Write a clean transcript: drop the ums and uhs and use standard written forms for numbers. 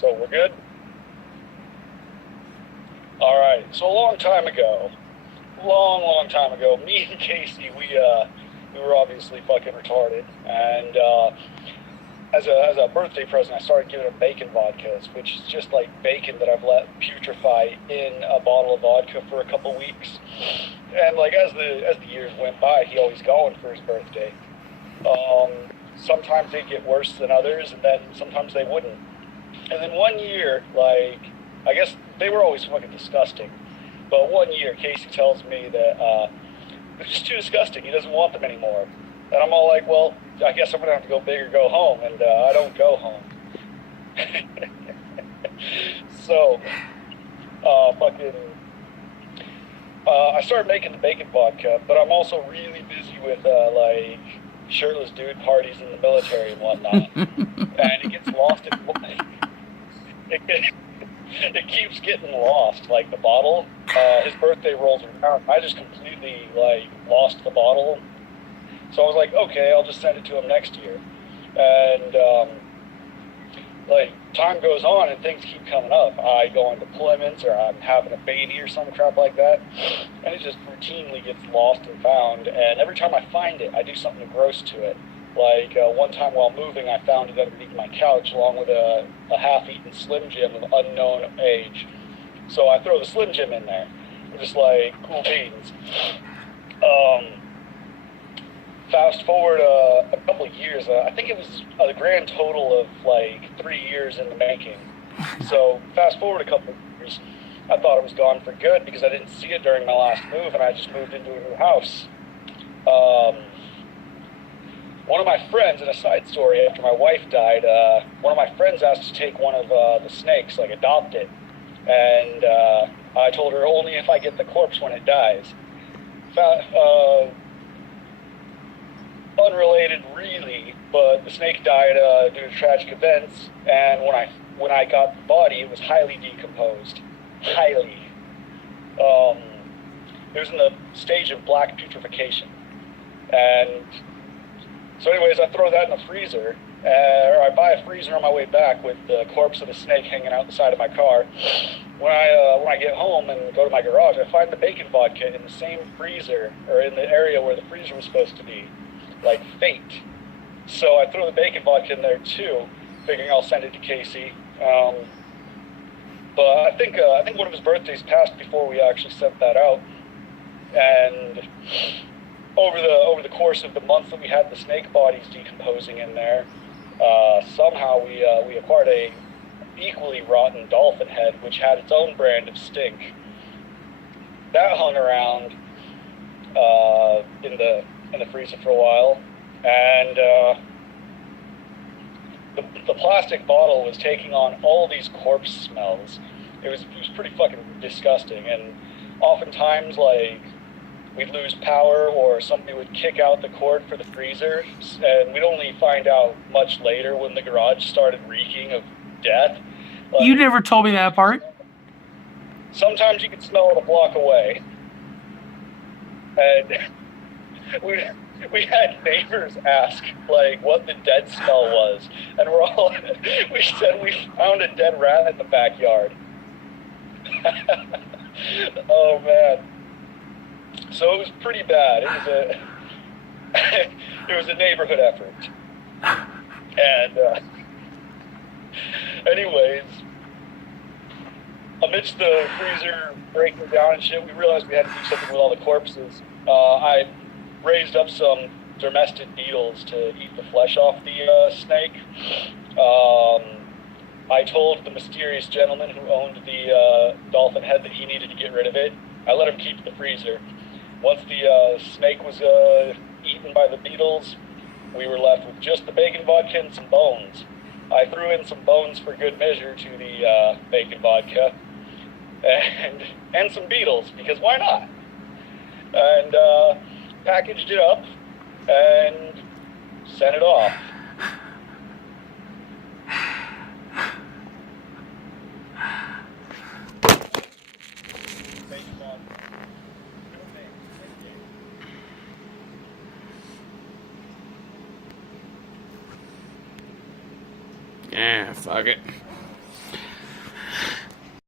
So we're good? Alright, so a long time ago, long time ago, me and Casey, we were obviously fucking retarded, and as a birthday present, I started giving him bacon vodkas, which is just like bacon that I've let putrefy in a bottle of vodka for a couple weeks. And like as the years went by, he always going for his birthday. Sometimes they'd get worse than others, and then sometimes they wouldn't. And then one year, like, I guess they were always fucking disgusting. But one year, Casey tells me that they're just too disgusting. He doesn't want them anymore. And I'm all like, well, I guess I'm going to have to go big or go home. And I don't go home. So, I started making the bacon vodka, but I'm also really busy with, like, shirtless dude parties in the military and whatnot. And it gets lost in... It keeps getting lost, like the bottle. His birthday rolls around. I just completely, like, lost the bottle. So I was like, okay, I'll just send it to him next year. And, like, time goes on and things keep coming up. I go into deployments or I'm having a baby or some crap like that. And it just routinely gets lost and found. And every time I find it, I do something gross to it. Like, one time while moving, I found it underneath my couch along with a half-eaten Slim Jim of unknown age. So I throw the Slim Jim in there. Just like, cool beans. Fast forward a couple of years, I think it was a grand total of like 3 years in the making. So fast forward a couple of years, I thought it was gone for good because I didn't see it during my last move and I just moved into a new house. One of my friends, in a side story, after my wife died, one of my friends asked to take one of the snakes, like adopt it. And I told her only if I get the corpse when it dies. Unrelated really, but the snake died due to tragic events, and when I got the body, it was highly decomposed. Highly. It was in the stage of black putrefaction. And so anyways, I throw that in the freezer, or I buy a freezer on my way back with the corpse of the snake hanging out the side of my car. When I get home and go to my garage, I find the bacon vodka in the same freezer, or in the area where the freezer was supposed to be. Like fate. So I throw the bacon vodka in there too, figuring I'll send it to Casey. But I think one of his birthdays passed before we actually sent that out. And over the course of the month that we had the snake bodies decomposing in there, somehow we acquired a equally rotten dolphin head, which had its own brand of stink. That hung around in the freezer for a while, and the plastic bottle was taking on all these corpse smells. It was pretty fucking disgusting, and oftentimes, like, we'd lose power or somebody would kick out the cord for the freezer, and we'd only find out much later when the garage started reeking of death. Like, you never told me that part. Sometimes you could smell it a block away, and we had neighbors ask, like, what the dead smell was. And we said we found a dead rat in the backyard. Oh, man. So it was pretty bad. It was a neighborhood effort. And, anyways, amidst the freezer breaking down and shit, we realized we had to do something with all the corpses. I raised up some domestic beetles to eat the flesh off the snake. I told the mysterious gentleman who owned the dolphin head that he needed to get rid of it. I let him keep the freezer. Once the snake was eaten by the beetles, we were left with just the bacon vodka and some bones. I threw in some bones for good measure to the bacon vodka, and some beetles, because why not? And packaged it up and sent it off. Yeah, fuck it.